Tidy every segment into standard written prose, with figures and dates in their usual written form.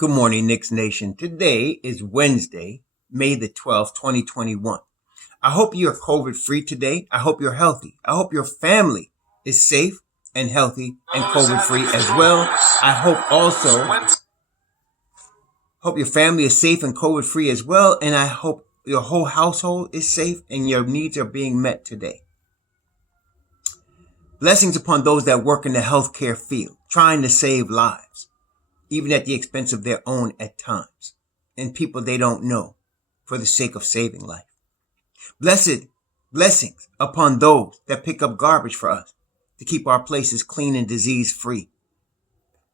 Good morning, Knicks Nation. Today is Wednesday, May the 12th, 2021. I hope you're COVID free today. I hope you're healthy. I hope your family is safe and healthy and COVID free as well. I hope your family is safe and COVID free as well. And I hope your whole household is safe and your needs are being met today. Blessings upon those that work in the healthcare field, trying to save lives, even at the expense of their own at times, and people they don't know for the sake of saving life. Blessings upon those that pick up garbage for us to keep our places clean and disease free.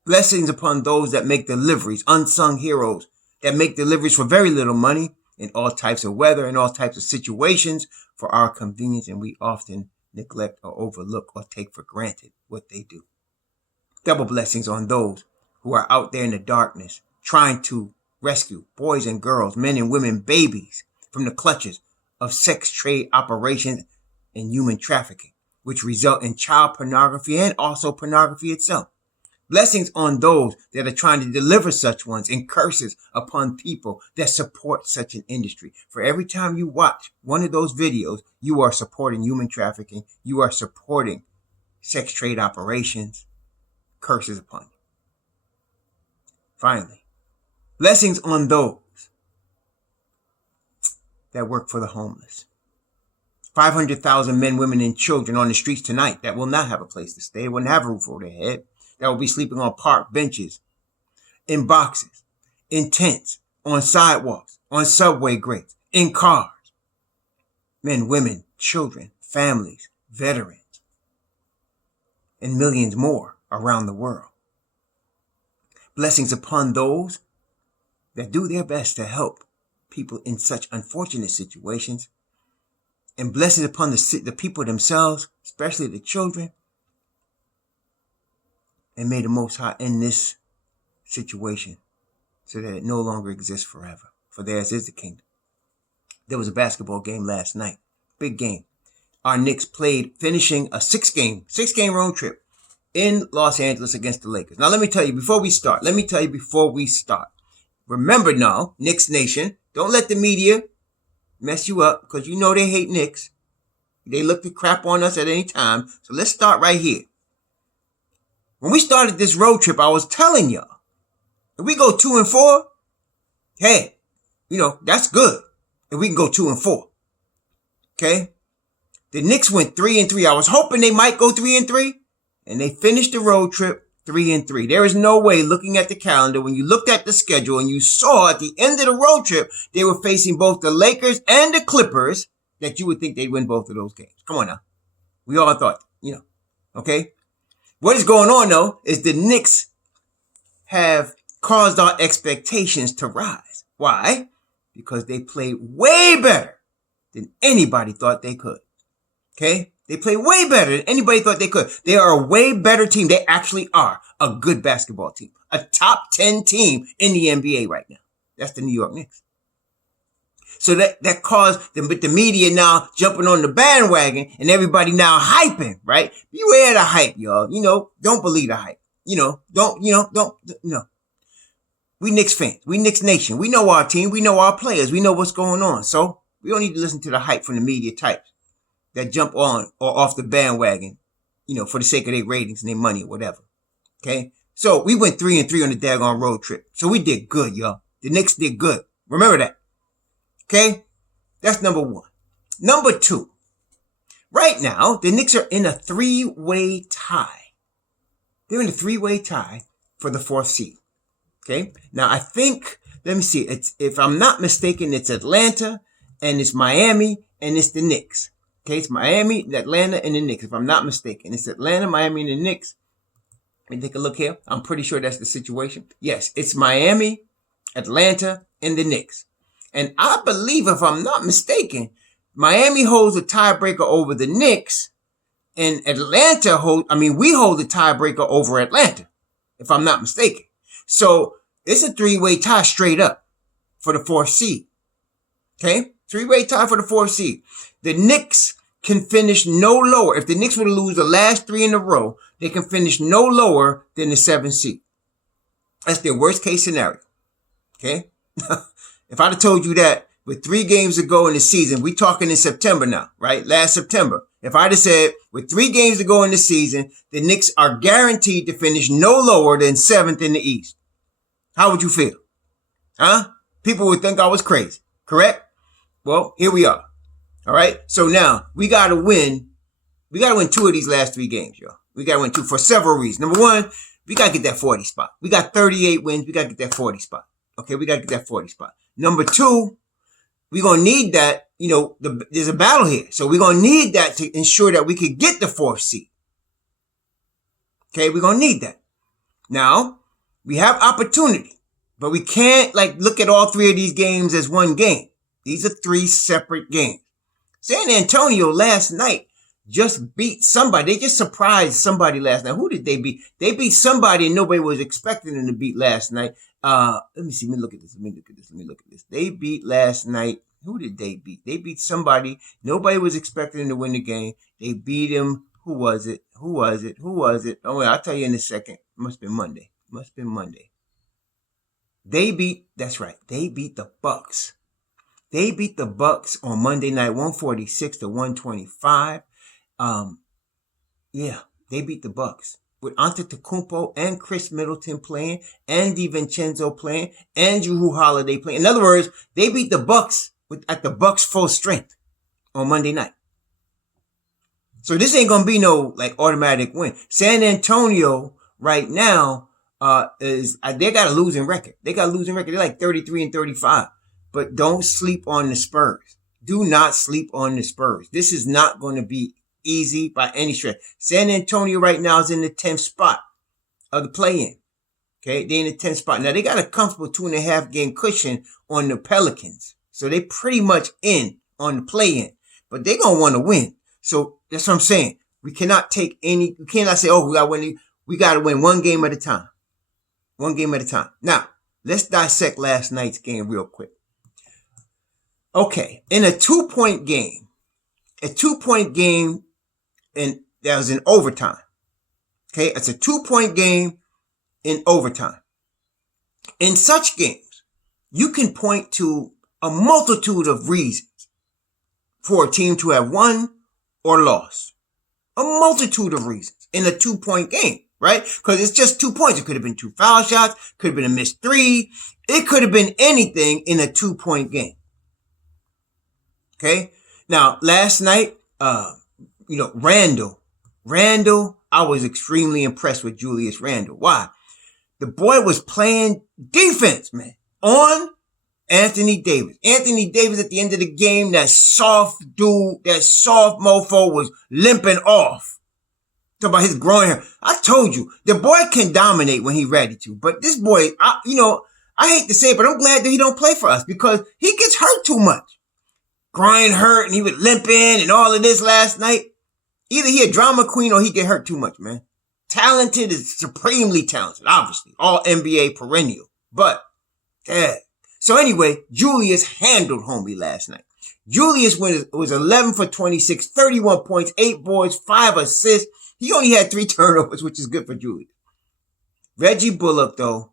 Blessings upon those that make deliveries, unsung heroes that make deliveries for very little money in all types of weather and all types of situations for our convenience, and we often neglect or overlook or take for granted what they do. Double blessings on those who are out there in the darkness trying to rescue boys and girls, men and women, babies from the clutches of sex trade operations and human trafficking, which result in child pornography and also pornography itself. Blessings on those that are trying to deliver such ones, and curses upon people that support such an industry. For every time you watch one of those videos, you are supporting human trafficking. You are supporting sex trade operations. Curses upon you. Finally, blessings on those that work for the homeless. 500,000 men, women, and children on the streets tonight that will not have a place to stay, will not have a roof over their head, that will be sleeping on park benches, in boxes, in tents, on sidewalks, on subway grates, in cars. Men, women, children, families, veterans, and millions more around the world. Blessings upon those that do their best to help people in such unfortunate situations. And blessings upon the people themselves, especially the children. And may the Most High end this situation so that it no longer exists forever. For theirs is the kingdom. There was a basketball game last night. Big game. Our Knicks played, finishing a six-game road trip in Los Angeles against the Lakers. Now, let me tell you before we start. Remember now, Knicks Nation, don't let the media mess you up, because you know they hate Knicks. They look to crap on us at any time. So let's start right here. When we started this road trip, I was telling y'all, if we go 2-4, hey, that's good. If we can go 2-4. Okay? The Knicks went 3-3. I was hoping they might go 3-3. And they finished the road trip 3-3. There is no way, looking at the calendar, when you looked at the schedule and you saw at the end of the road trip, they were facing both the Lakers and the Clippers, that you would think they'd win both of those games. Come on now. We all thought, okay? What is going on, though, is the Knicks have caused our expectations to rise. Why? Because they played way better than anybody thought they could. Okay? They play way better than anybody thought they could. They are a way better team. They actually are a good basketball team. A top 10 team in the NBA right now. That's the New York Knicks. So that caused the media now jumping on the bandwagon and everybody now hyping, right? Beware the hype, y'all. Don't believe the hype. Don't. We Knicks fans. We Knicks Nation. We know our team. We know our players. We know what's going on. So we don't need to listen to the hype from the media types that jump on or off the bandwagon, for the sake of their ratings and their money or whatever. Okay? So we went 3-3 on the daggone road trip. So we did good, y'all. The Knicks did good. Remember that. Okay? That's number one. Number two. Right now, the Knicks are in a three-way tie. They're in a three-way tie for the 4th seed. Okay? Now, I think, let me see. If I'm not mistaken, it's Atlanta, and it's Miami, and it's the Knicks. Okay, it's Miami, Atlanta, and the Knicks, if I'm not mistaken. It's Atlanta, Miami, and the Knicks. Let me take a look here. I'm pretty sure that's the situation. Yes, it's Miami, Atlanta, and the Knicks. And I believe, if I'm not mistaken, Miami holds a tiebreaker over the Knicks, and we hold a tiebreaker over Atlanta, if I'm not mistaken. So it's a three-way tie straight up for the 4th seed. Okay? Three-way tie for the 4th seed. The Knicks can finish no lower. If the Knicks were to lose the last 3 in a row, they can finish no lower than the 7th seed. That's their worst case scenario. Okay? If I'd have told you that with 3 games to go in the season, we talking in September now, right? Last September. If I'd have said with 3 games to go in the season, the Knicks are guaranteed to finish no lower than 7th in the East, how would you feel? Huh? People would think I was crazy, correct? Well, here we are. All right. So now we got to win. We got to win 2 of these last 3 games, y'all. We got to win 2 for several reasons. Number 1, we got to get that 40 spot. We got 38 wins. We got to get that 40 spot. Okay. We got to get that 40 spot. Number 2, we're going to need that. You know, there's a battle here. So we're going to need that to ensure that we could get the 4th seed. Okay. We're going to need that. Now we have opportunity, but we can't look at all 3 of these games as one game. These are 3 separate games. San Antonio last night just beat somebody. They just surprised somebody last night. Who did they beat? They beat somebody and nobody was expecting them to beat last night. Let me see. Let me look at this. They beat last night. Who did they beat? They beat somebody. Nobody was expecting them to win the game. They beat him. Who was it? Oh, well, I'll tell you in a second. It must have been Monday. That's right. They beat the Bucks. They beat the Bucks on Monday night, 146 to 125. Yeah, they beat the Bucks with Antetokounmpo and Chris Middleton playing, and DiVincenzo playing, and Jrue Holiday playing. In other words, they beat the Bucks at the Bucks full strength on Monday night. So this ain't gonna be no automatic win. San Antonio right now they got a losing record. They're like 33 and 35. But don't sleep on the Spurs. Do not sleep on the Spurs. This is not going to be easy by any stretch. San Antonio right now is in the 10th spot of the play-in. Okay, they're in the 10th spot. Now, they got a comfortable 2.5 game cushion on the Pelicans. So they pretty much in on the play-in. But they're going to want to win. So that's what I'm saying. We cannot say, oh, we got to win 1 game at a time. 1 game at a time. Now, let's dissect last night's game real quick. Okay, in a 2-point game, and that was in overtime. Okay, it's a 2-point game in overtime. In such games, you can point to a multitude of reasons for a team to have won or lost. A multitude of reasons in a 2-point game, right? Because it's just 2 points. It could have been 2 foul shots, could have been a missed 3. It could have been anything in a 2-point game. Okay. Now, last night, Randall, I was extremely impressed with Julius Randle. Why? The boy was playing defense, man, on Anthony Davis. Anthony Davis at the end of the game, that soft dude, that soft mofo was limping off. Talk about his groin hair. I told you, the boy can dominate when he's ready to. But this boy, I hate to say it, but I'm glad that he don't play for us because he gets hurt too much. Groin hurt and he was limping and all of this last night. Either he a drama queen or he get hurt too much, man. Talented is supremely talented, obviously. All NBA perennial. But, yeah. So anyway, Julius handled homie last night. Julius was 11 for 26, 31 points, 8 boards, 5 assists. He only had 3 turnovers, which is good for Julius. Reggie Bullock, though,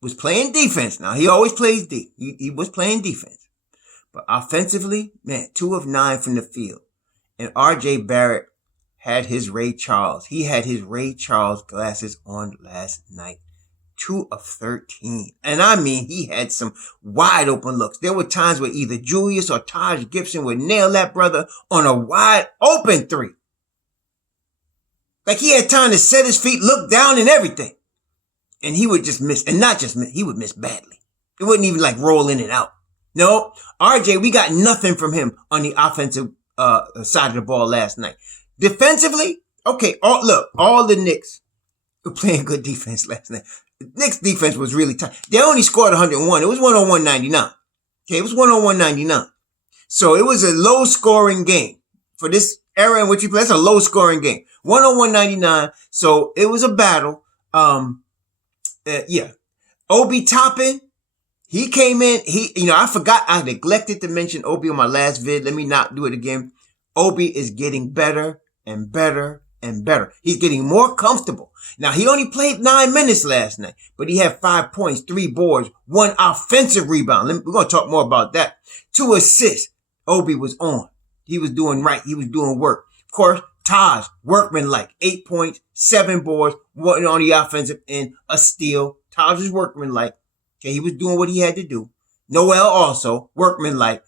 was playing defense. Now, he always plays deep. He was playing defense. But offensively, man, 2 of 9 from the field. And RJ Barrett had his Ray Charles. He had his Ray Charles glasses on last night. 2 of 13. And I mean, he had some wide open looks. There were times where either Julius or Taj Gibson would nail that brother on a wide open 3. Like he had time to set his feet, look down and everything. And he would just miss. And not just miss, he would miss badly. It wouldn't even roll in and out. No, RJ, we got nothing from him on the offensive side of the ball last night. Defensively, okay, all the Knicks were playing good defense last night. The Knicks defense was really tough. They only scored 101. It was 101-99. Okay, it was 101-99. So it was a low scoring game for this era in which we play. That's a low scoring game. 101-99. So it was a battle. Yeah. Obi Toppin. He came in, I neglected to mention Obi on my last vid. Let me not do it again. Obi is getting better and better and better. He's getting more comfortable. Now, he only played 9 minutes last night, but he had 5 points, 3 boards, 1 offensive rebound. We're going to talk more about that. 2 assists. Obi was on. He was doing right. He was doing work. Of course, Taj, workmanlike, 8 points, 7 boards, 1 on the offensive end, a steal. Taj was workmanlike. Okay, he was doing what he had to do. Noel also, workmanlike,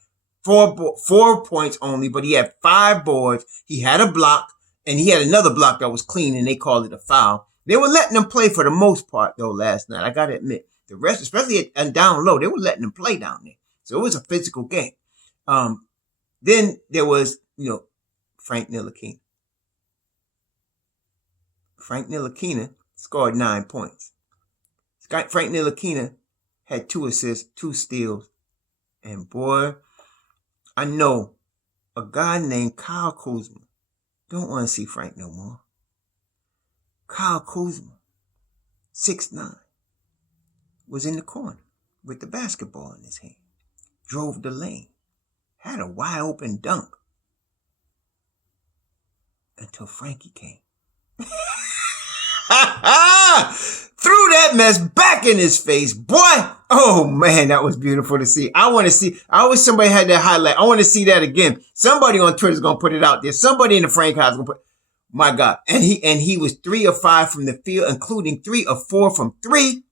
4 points only, but he had 5 boards. He had a block, and he had another block that was clean, and they called it a foul. They were letting him play for the most part, though, last night. I got to admit. The rest, especially down low, they were letting him play down there. So it was a physical game. Then there was, Frank Ntilikina. Frank Ntilikina scored 9 points. Frank Ntilikina had 2 assists, 2 steals. And boy, I know a guy named Kyle Kuzma don't want to see Frank no more. Kyle Kuzma, 6'9", was in the corner with the basketball in his hand. Drove the lane. Had a wide open dunk. Until Frankie came. Threw that mess back in his face. Boy, oh man, that was beautiful to see. I wish somebody had that highlight. I want to see that again. Somebody on Twitter is going to put it out there. Somebody in the Frank house is going to put, my God. And he was 3 of 5 from the field, including 3 of 4 from 3.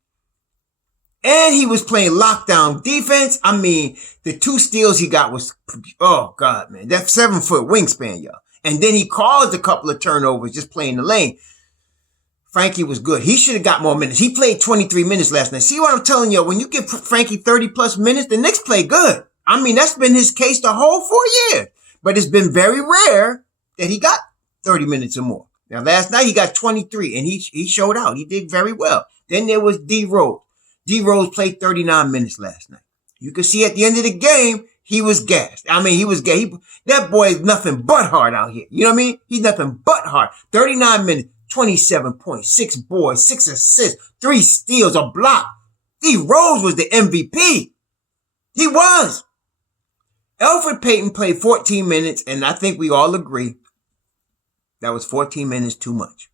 And he was playing lockdown defense. I mean, the 2 steals he got was, oh God, man, that 7-foot wingspan, y'all. And then he caused a couple of turnovers just playing the lane. Frankie was good. He should have got more minutes. He played 23 minutes last night. See what I'm telling you? When you give Frankie 30 plus minutes, the Knicks play good. I mean, that's been his case the whole 4 years. But it's been very rare that he got 30 minutes or more. Now, last night he got 23 and he showed out. He did very well. Then there was D Rose. D Rose played 39 minutes last night. You could see at the end of the game, he was gassed. I mean, he was gassed. That boy is nothing but hard out here. You know what I mean? He's nothing but hard. 39 minutes, 27 points, 6 boards, 6 assists, 3 steals, a block. D Rose was the MVP. He was. Elfrid Payton played 14 minutes, and I think we all agree that was 14 minutes too much.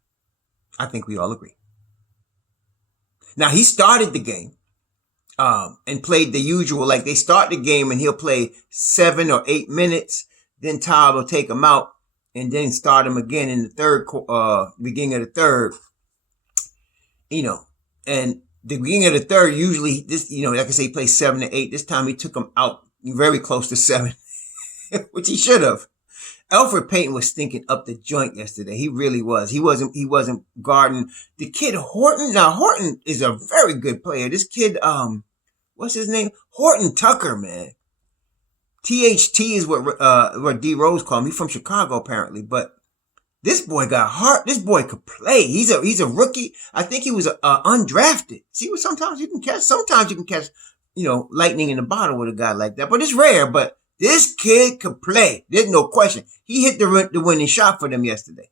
I think we all agree. Now, he started the game and played the usual, like they start the game and he'll play 7 or 8 minutes. Then Todd will take him out and then start him again in the beginning of the third. And the beginning of the third, usually this, like I say, he plays 7 to 8. This time he took him out very close to 7, which he should have. Elfrid Payton was stinking up the joint yesterday. He really was. He wasn't guarding the kid Horton. Now Horton is a very good player. This kid, what's his name? Horton Tucker, man. THT is what D Rose called him. He's from Chicago apparently, but this boy got heart. This boy could play. He's a rookie. I think he was undrafted. See what sometimes you can catch, lightning in a bottle with a guy like that, but it's rare, but this kid could play. There's no question. He hit the winning shot for them yesterday.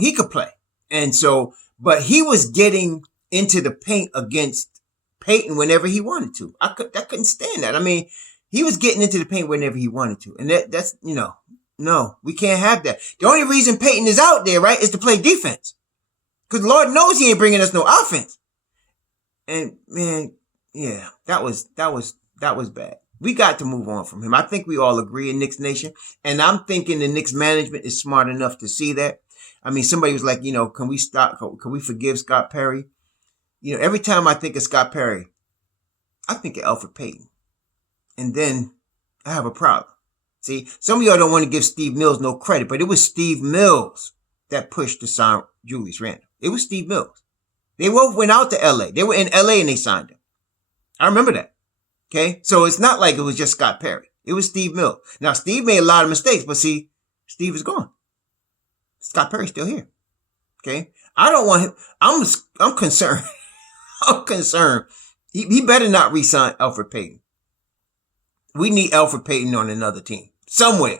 He could play. And so, but he was getting into the paint against Payton whenever he wanted to. I couldn't stand that. I mean, he was getting into the paint whenever he wanted to. And that's, no, we can't have that. The only reason Payton is out there, right, is to play defense. Because Lord knows he ain't bringing us no offense. And man, yeah, that was bad. We got to move on from him. I think we all agree in Knicks Nation. And I'm thinking the Knicks management is smart enough to see that. I mean, somebody was like, can we forgive Scott Perry? Every time I think of Scott Perry, I think of Elfrid Payton. And then I have a problem. See, some of y'all don't want to give Steve Mills no credit, but it was Steve Mills that pushed to sign Julius Randle. It was Steve Mills. They both went out to LA. They were in LA and they signed him. I remember that. Okay, so it's not like it was just Scott Perry. It was Steve Mills. Now, Steve made a lot of mistakes, but see, Steve is gone. Scott Perry's still here. Okay, I don't want him. I'm concerned. I'm concerned. He better not re-sign Elfrid Payton. We need Elfrid Payton on another team somewhere.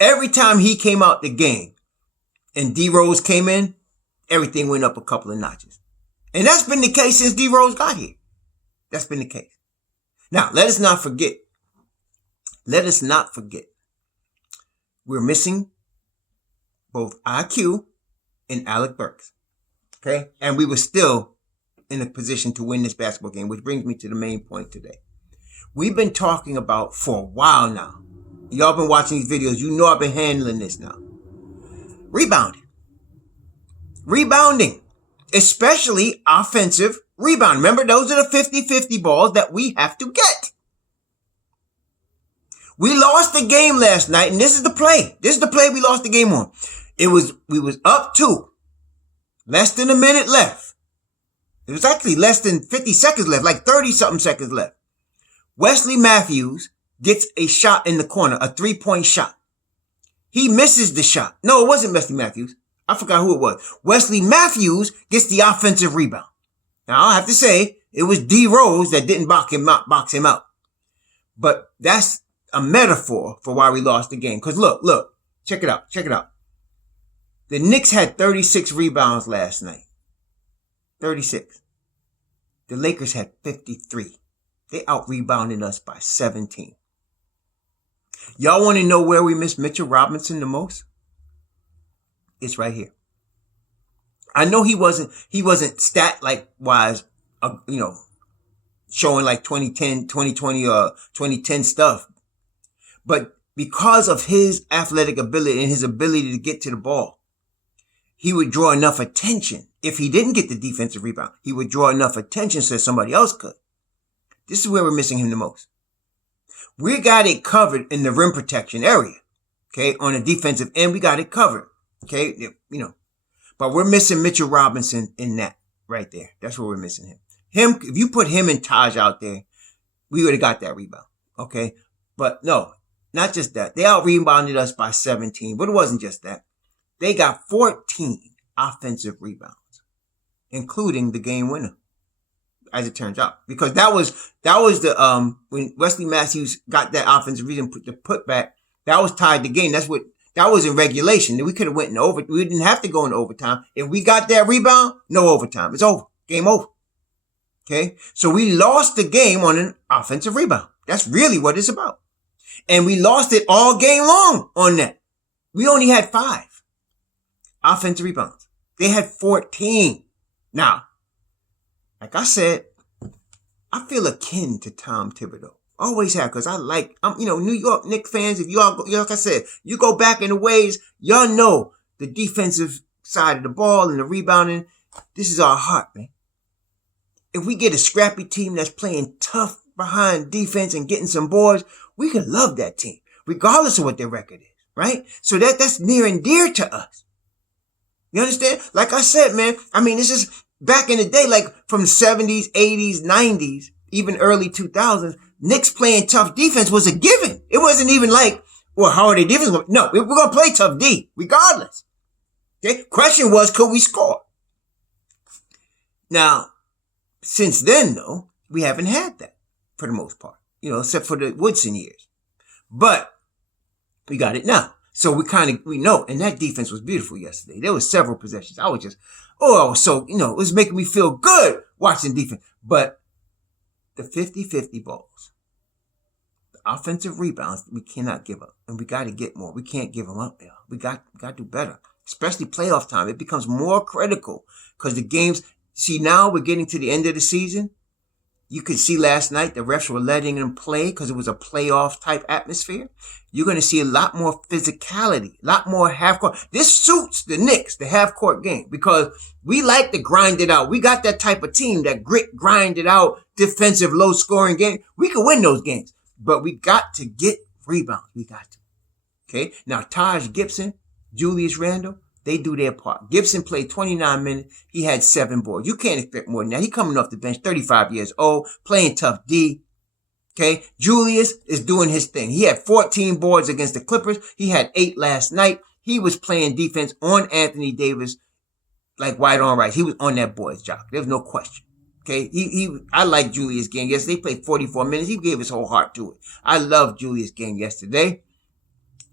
Every time he came out the game and D Rose came in, everything went up a couple of notches, and that's been the case since D Rose got here. That's been the case. Now, let us not forget. We're missing both IQ and Alec Burks. Okay? And we were still in a position to win this basketball game, which brings me to the main point today. We've been talking about for a while now. Y'all been watching these videos. You know I've been handling this now. Rebounding. Rebounding. Especially offensive rebound. Remember, those are the 50-50 balls that we have to get. We lost the game last night, and this is the play. This is the play we lost the game on. We was up 2. Less than a minute left. It was actually less than 50 seconds left, like 30-something seconds left. Wesley Matthews gets a shot in the corner, a 3-point shot. He misses the shot. No, it wasn't Wesley Matthews. I forgot who it was. Wesley Matthews gets the offensive rebound. Now, I'll have to say, it was D. Rose that didn't box him out. But that's a metaphor for why we lost the game. Because look, check it out. The Knicks had 36 rebounds last night. 36. The Lakers had 53. They out-rebounded us by 17. Y'all want to know where we missed Mitchell Robinson the most? It's right here. I know he wasn't stat like wise, showing like 2010, 2020 or 2010 stuff. But because of his athletic ability and his ability to get to the ball, he would draw enough attention. If he didn't get the defensive rebound, he would draw enough attention so somebody else could. This is where we're missing him the most. We got it covered in the rim protection area. Okay. On the defensive end, we got it covered. Okay. But we're missing Mitchell Robinson in that right there. That's where we're missing him. If you put him and Taj out there, we would have got that rebound. Okay. But no, not just that. They out-rebounded us by 17, but it wasn't just that. They got 14 offensive rebounds, including the game winner, as it turns out. Because that was the, when Wesley Matthews got that offensive rebound, the putback, that was tied the game. That was in regulation. We could have went in overtime. We didn't have to go into overtime. If we got that rebound, no overtime. It's over. Game over. Okay. So we lost the game on an offensive rebound. That's really what it's about. And we lost it all game long on that. We only had 5 offensive rebounds. They had 14. Now, like I said, I feel akin to Tom Thibodeau. Always have, because I'm New York Knicks fans. If y'all, like I said, you go back in the ways, y'all know the defensive side of the ball and the rebounding. This is our heart, man. If we get a scrappy team that's playing tough behind defense and getting some boards, we can love that team, regardless of what their record is, right? So that's near and dear to us. You understand? Like I said, man, this is back in the day, like from the 70s, 80s, 90s, even early 2000s, Knicks playing tough defense was a given. It wasn't even like, well, how are they defense? No, we're going to play tough D, regardless. Okay? Question was, could we score? Now, since then, though, we haven't had that for the most part, except for the Woodson years. But we got it now. So we know, and that defense was beautiful yesterday. There was several possessions. I was so, it was making me feel good watching defense. But the 50-50 balls, the offensive rebounds, we cannot give up. And we got to get more. We can't give them up, y'all. We got to do better, especially playoff time. It becomes more critical because the games, see, now we're getting to the end of the season. You could see last night the refs were letting them play because it was a playoff type atmosphere. You're going to see a lot more physicality, a lot more half court. This suits the Knicks, the half court game, because we like to grind it out. We got that type of team, that grit, grind it out, defensive, low scoring game. We can win those games, but we got to get rebounds. We got to. Okay. Now, Taj Gibson, Julius Randle, they do their part. Gibson played 29 minutes. He had 7 boards. You can't expect more than that. He coming off the bench, 35 years old, playing tough D. Okay. Julius is doing his thing. He had 14 boards against the Clippers. He had 8 last night. He was playing defense on Anthony Davis like white on rice. He was on that boy's job. There's no question. Okay. I like Julius' game yesterday. He played 44 minutes. He gave his whole heart to it. I love Julius' game yesterday.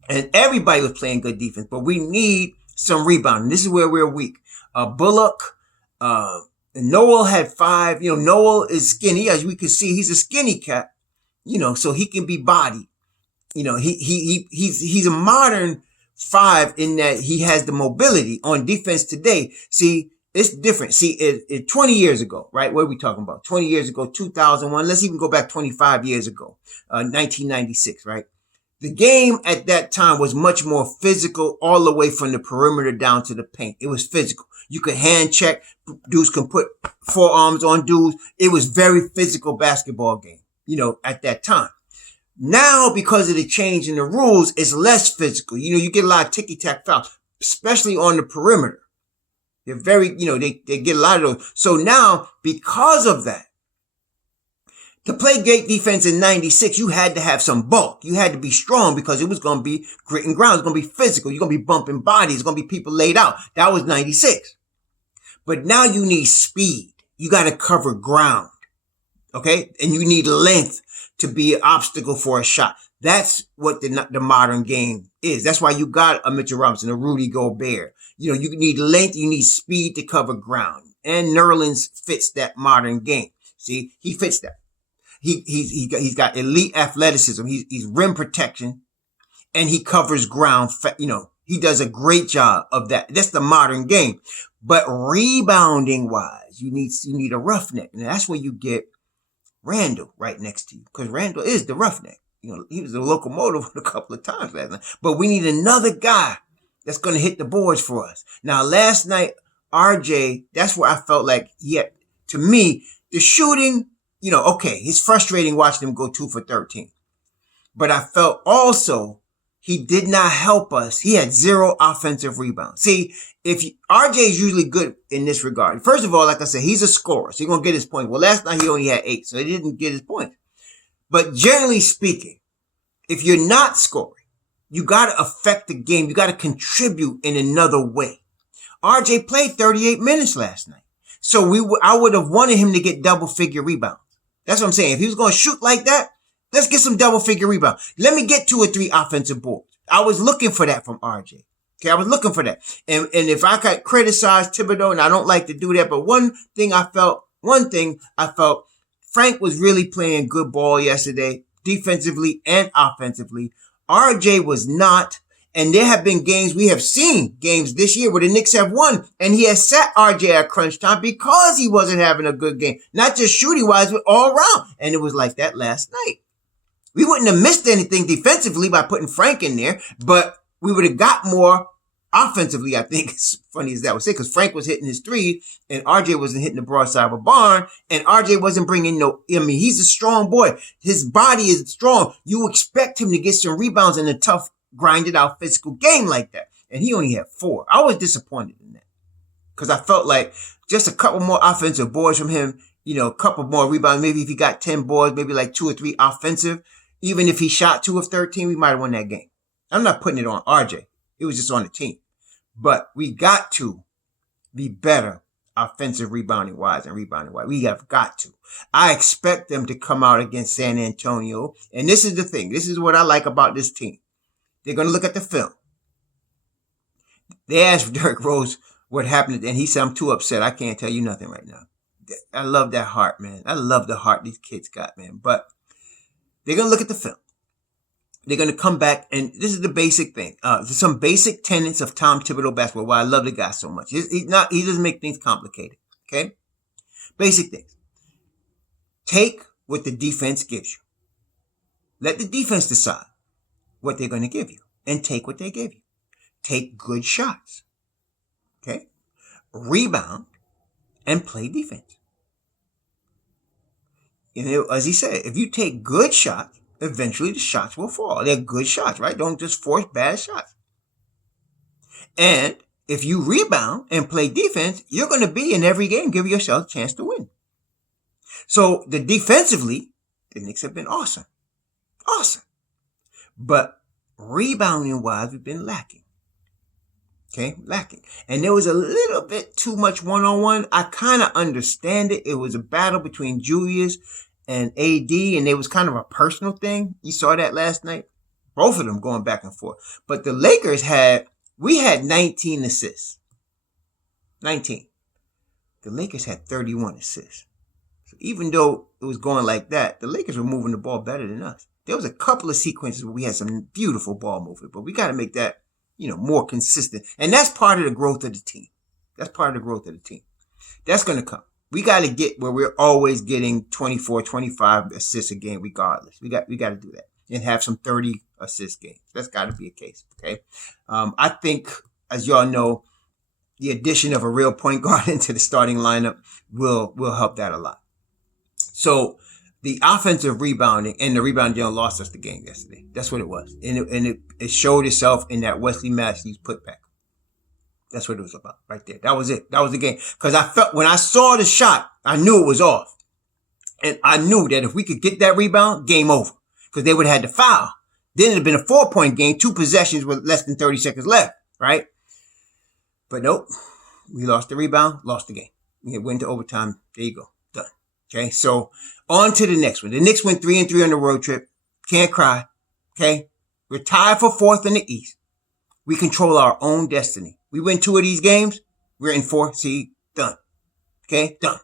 And everybody was playing good defense, but we need some rebounding. This is where we're weak. Bullock, Noel had 5. Noel is skinny, as we can see. He's a skinny cat, so he can be bodied. He's a modern 5 in that he has the mobility. On defense today, see, it's different. See, it 20 years ago, right? What are we talking about? 20 years ago, 2001. Let's even go back 25 years ago, 1996, right? The game at that time was much more physical all the way from the perimeter down to the paint. It was physical. You could hand check. Dudes can put forearms on dudes. It was very physical basketball game, at that time. Now, because of the change in the rules, it's less physical. You get a lot of ticky-tack fouls, especially on the perimeter. They're very, they get a lot of those. So now, because of that, to play great defense in 96, you had to have some bulk. You had to be strong because it was going to be grit and ground. It's going to be physical. You're going to be bumping bodies. It's going to be people laid out. That was 96. But now you need speed. You got to cover ground. Okay? And you need length to be an obstacle for a shot. That's what the modern game is. That's why you got a Mitchell Robinson, a Rudy Gobert. You need length. You need speed to cover ground. And Nerlens fits that modern game. See, he fits that. He's got elite athleticism. He's rim protection, and he covers ground. He does a great job of that. That's the modern game. But rebounding wise, you need a roughneck, and that's where you get Randall right next to you, because Randall is the roughneck. He was a locomotive a couple of times last night. But we need another guy that's going to hit the boards for us. Now, last night, RJ, that's where I felt like, to me, the shooting. Okay, it's frustrating watching him go 2 for 13. But I felt also he did not help us. He had 0 offensive rebounds. See, RJ is usually good in this regard. First of all, like I said, he's a scorer, so he's going to get his point. Well, last night he only had 8, so he didn't get his point. But generally speaking, if you're not scoring, you got to affect the game. You got to contribute in another way. RJ played 38 minutes last night. So I would have wanted him to get double-figure rebounds. That's what I'm saying. If he was going to shoot like that, let's get some double-figure rebounds. Let me get 2 or 3 offensive boards. I was looking for that from RJ. Okay, I was looking for that. And if I could criticize Thibodeau, and I don't like to do that, but one thing I felt, Frank was really playing good ball yesterday, defensively and offensively. RJ was not. And there have been we have seen games this year where the Knicks have won, and he has sat RJ at crunch time because he wasn't having a good game. Not just shooting wise, but all around. And it was like that last night. We wouldn't have missed anything defensively by putting Frank in there, but we would have got more offensively, I think. It's funny as that was said, because Frank was hitting his 3 and RJ wasn't hitting the broadside of a barn, and RJ wasn't bringing he's a strong boy. His body is strong. You expect him to get some rebounds in a tough, grinded out physical game like that. And he only had 4. I was disappointed in that because I felt like just a couple more offensive boards from him, a couple more rebounds. Maybe if he got 10 boards, maybe like 2 or 3 offensive. Even if he shot 2 of 13, we might have won that game. I'm not putting it on RJ. It was just on the team. But we got to be better offensive rebounding wise. We have got to. I expect them to come out against San Antonio. And this is the thing. This is what I like about this team. They're going to look at the film. They asked Derrick Rose what happened, and he said, I'm too upset. I can't tell you nothing right now. I love that heart, man. I love the heart these kids got, man. But they're going to look at the film. They're going to come back, and this is the basic thing. There's some basic tenets of Tom Thibodeau basketball, why I love the guy so much. He doesn't make things complicated, okay? Basic things. Take what the defense gives you. Let the defense decide what they're going to give you, and take what they give you. Take good shots. Okay? Rebound and play defense. As he said, if you take good shots, eventually the shots will fall. They're good shots, right? Don't just force bad shots. And if you rebound and play defense, you're going to be in every game, give yourself a chance to win. So defensively, the Knicks have been awesome. Awesome. But rebounding wise, we've been lacking. Okay, lacking. And there was a little bit too much one-on-one. I kind of understand it. It was a battle between Julius and AD, and it was kind of a personal thing. You saw that last night. Both of them going back and forth. But the Lakers we had 19 assists. 19. The Lakers had 31 assists. So even though it was going like that, the Lakers were moving the ball better than us. There was a couple of sequences where we had some beautiful ball movement, but we got to make that more consistent. And that's part of the growth of the team. That's going to come. We got to get where we're always getting 24, 25 assists a game regardless. We got to do that and have some 30 assist games. That's got to be a case. Okay. I think, as y'all know, the addition of a real point guard into the starting lineup will help that a lot. So the offensive rebounding and the rebounding lost us the game yesterday. That's what it was. And it showed itself in that Wesley Matthews putback. That's what it was about right there. That was it. That was the game. Because I felt, when I saw the shot, I knew it was off. And I knew that if we could get that rebound, game over. Because they would have had to foul. Then it would have been a 4-point game, 2 possessions with less than 30 seconds left, right? But nope. We lost the rebound, lost the game. We went to overtime. There you go. Done. Okay, so on to the next one. The Knicks went 3-3 on the road trip. Can't cry. Okay? We're tied for 4th in the East. We control our own destiny. We win 2 of these games, we're in 4th seed. Done. Okay? Done.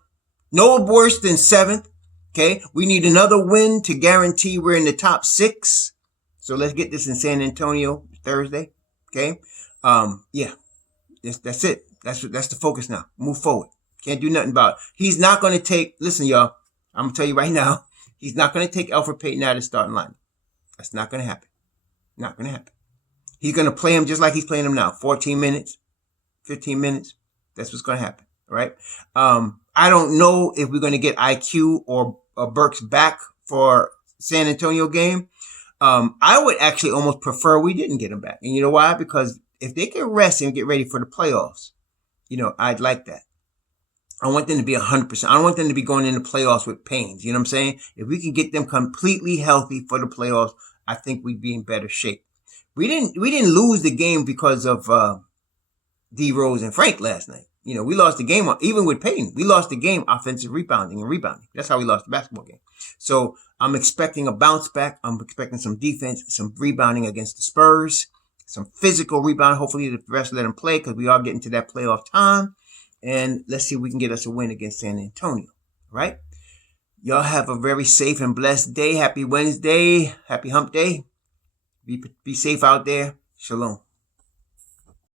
No worse than 7th. Okay? We need another win to guarantee we're in the top 6. So let's get this in San Antonio Thursday. Okay? Yeah. That's it. That's the focus now. Move forward. Can't do nothing about it. He's not going to take, listen, y'all, I'm going to tell you right now, he's not going to take Elfrid Payton out of the starting line. That's not going to happen. Not going to happen. He's going to play him just like he's playing him now. 14 minutes, 15 minutes. That's what's going to happen. All right. I don't know if we're going to get IQ or Burks back for San Antonio game. I would actually almost prefer we didn't get him back. And you know why? Because if they can rest and get ready for the playoffs, I'd like that. I want them to be 100%. I don't want them to be going into playoffs with pains. You know what I'm saying? If we can get them completely healthy for the playoffs, I think we'd be in better shape. We didn't lose the game because of D Rose and Frank last night. We lost the game even with Payton. We lost the game offensive rebounding. That's how we lost the basketball game. So I'm expecting a bounce back. I'm expecting some defense, some rebounding against the Spurs, some physical rebound. Hopefully the rest let them play because we are getting to that playoff time. And let's see if we can get us a win against San Antonio. All right? Y'all have a very safe and blessed day. Happy Wednesday. Happy hump day. Be safe out there. Shalom.